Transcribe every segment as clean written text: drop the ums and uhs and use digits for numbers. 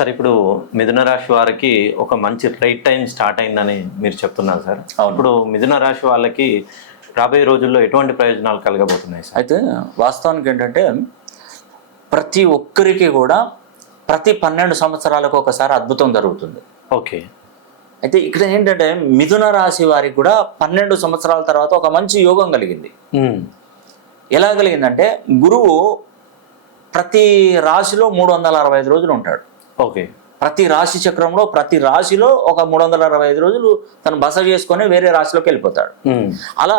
Sir ఇప్పుడు మిథున రాశి వారికి ఒక మంచి రైట్ టైం స్టార్ట్ అయిందని మీరు చెప్తున్నారు సార్. ఇప్పుడు మిథున రాశి వాళ్ళకి రాబోయే రోజుల్లో ఎటువంటి ప్రయోజనాలు కలగబోతున్నాయి సార్? అయితే వాస్తవానికి ఏంటంటే ప్రతి ఒక్కరికి కూడా ప్రతి 12 సంవత్సరాలకు ఒకసారి అద్భుతం జరుగుతుంది. ఓకే. అయితే ఇక్కడ ఏంటంటే మిథున రాశి వారికి కూడా 12 సంవత్సరాల తర్వాత ఒక మంచి యోగం కలిగింది. ఎలా కలిగిందంటే గురువు ప్రతి రాశిలో 365 రోజులు ఉంటాడు. ఓకే. ప్రతి రాశి చక్రంలో ప్రతి రాశిలో ఒక 365 రోజులు తను బస చేసుకొని వేరే రాశిలోకి వెళ్ళిపోతాడు. అలా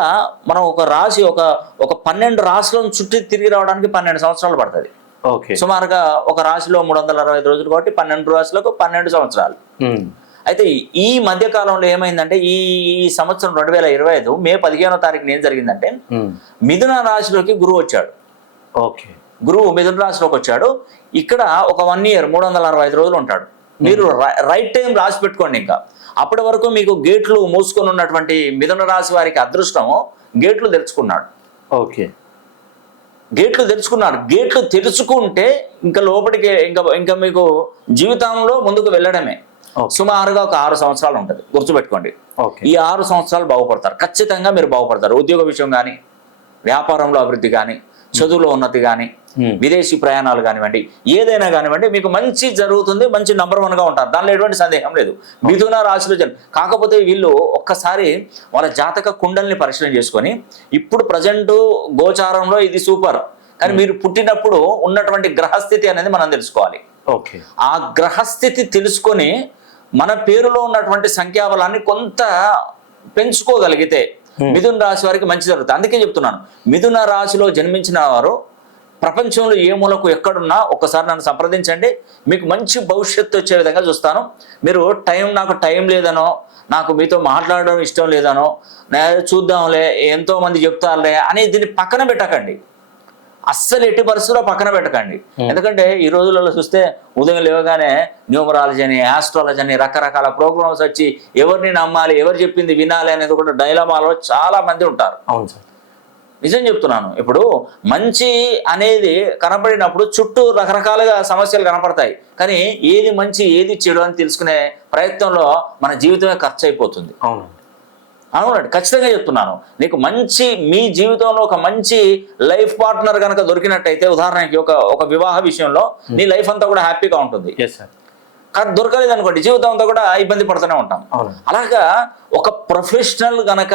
మనం ఒక రాశి ఒక 12 రాశులను చుట్టి తిరిగి రావడానికి 12 సంవత్సరాలు పడుతుంది. ఓకే. సుమారుగా ఒక రాశిలో 365 రోజులు కాబట్టి 12 రాశులకు 12 సంవత్సరాలు. అయితే ఈ మధ్య కాలంలో ఏమైందంటే ఈ సంవత్సరం 2025 మే 15వ తారీఖున ఏం జరిగిందంటే మిథున రాశిలోకి గురువు వచ్చాడు. ఓకే. గురువు మిథున రాశిలోకి వచ్చాడు. ఇక్కడ ఒక 1 ఇయర్ 365 రోజులు ఉంటాడు. మీరు రైట్ టైం రాసి పెట్టుకోండి. ఇంకా అప్పటి వరకు మీకు గేట్లు మూసుకొని ఉన్నటువంటి మిథున రాశి వారికి అదృష్టము గేట్లు తెరుచుకున్నాడు. ఓకే. గేట్లు తెరుచుకున్నాడు. గేట్లు తెరుచుకుంటే ఇంకా లోపలికి ఇంకా మీకు జీవితంలో ముందుకు వెళ్ళడమే. సుమారుగా ఒక 6 సంవత్సరాలు ఉంటుంది, గుర్తుపెట్టుకోండి. ఈ 6 సంవత్సరాలు బాగుపడతారు, ఖచ్చితంగా మీరు బాగుపడతారు. ఉద్యోగ విషయం కానీ, వ్యాపారంలో అభివృద్ధి కానీ, చదువులో ఉన్నతి కానీ, విదేశీ ప్రయాణాలు కానివ్వండి, ఏదైనా కానివ్వండి మీకు మంచి జరుగుతుంది. మంచి నంబర్ 1గా ఉంటారు, దానిలో ఎటువంటి సందేహం లేదు. మిథున రాశిలో కాకపోతే వీళ్ళు ఒక్కసారి వాళ్ళ జాతక కుండల్ని పరిశీలన చేసుకొని ఇప్పుడు ప్రజెంట్ గోచారంలో ఇది సూపర్, కానీ మీరు పుట్టినప్పుడు ఉన్నటువంటి గ్రహస్థితి అనేది మనం తెలుసుకోవాలి. ఓకే. ఆ గ్రహస్థితి తెలుసుకొని మన పేరులో ఉన్నటువంటి సంఖ్యాబలాన్ని కొంత పెంచుకోగలిగితే మిథున రాశి వారికి మంచి జరుగుతుంది. అందుకే చెప్తున్నాను, మిథున రాశిలో జన్మించిన వారు ప్రపంచంలో ఏ మూలకు ఎక్కడున్నా ఒక్కసారి నన్ను సంప్రదించండి, మీకు మంచి భవిష్యత్తు వచ్చే విధంగా చూస్తాను. మీరు నాకు టైం లేదనో, నాకు మీతో మాట్లాడడం ఇష్టం లేదనో, చూద్దాంలే ఎంతో మంది చెప్తారులే అని దీన్ని పక్కన పెట్టకండి. అస్సలు ఎట్టి పరిస్థితుల్లో పక్కన పెట్టకండి. ఎందుకంటే ఈ రోజులలో చూస్తే ఉదయం లేవగానే న్యూమరాలజీ అని, ఆస్ట్రాలజీ అని రకరకాల ప్రోగ్రామ్స్ వచ్చి ఎవరిని నమ్మాలి, ఎవరు చెప్పింది వినాలి అనేది కూడా డైలమాలో చాలా మంది ఉంటారు. అవును సార్, నిజం చెప్తున్నాను. ఇప్పుడు మంచి అనేది కనపడినప్పుడు చుట్టూ రకరకాలుగా సమస్యలు కనపడతాయి, కానీ ఏది మంచి ఏది చెడు అని తెలుసుకునే ప్రయత్నంలో మన జీవితమే ఖర్చు అయిపోతుంది. అవునండి, ఖచ్చితంగా చెప్తున్నాను. నీకు మంచి మీ జీవితంలో ఒక మంచి లైఫ్ పార్ట్నర్ కనుక దొరికినట్టయితే, ఉదాహరణకి ఒక వివాహ విషయంలో నీ లైఫ్ అంతా కూడా హ్యాపీగా ఉంటుంది. కానీ దొరకలేదు అనుకోండి, జీవితం అంతా కూడా ఇబ్బంది పడుతూనే ఉంటాం. అలాగా ఒక ప్రొఫెషనల్ గనక